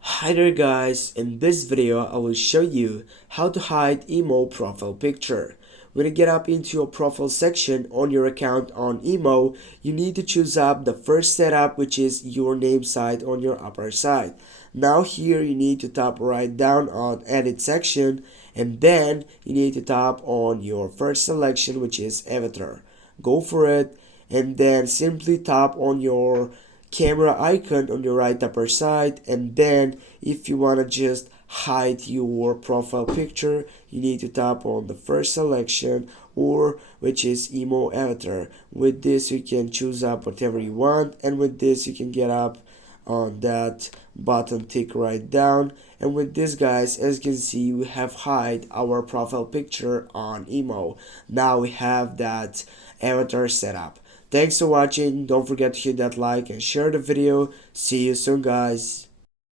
Hi there guys, in this video I will show you how to hide emo profile picture. When you get up into your profile section on your account on emo, you need to choose up the first setup, which is your name side on your upper side. Now here you need to tap right down on edit section, and then you need to tap on your first selection, which is avatar. Go for it, and then simply tap on your camera icon on your right upper side, and then if you want to just hide your profile picture, you need to tap on the first selection, or which is emo avatar. With this you can choose up whatever you want, and with this you can get up on that button, tick right down, and with this guys, as you can see, we have hide our profile picture on emo. Now we have that avatar setup. Thanks for watching. Don't forget to hit that like and share the video. See you soon guys.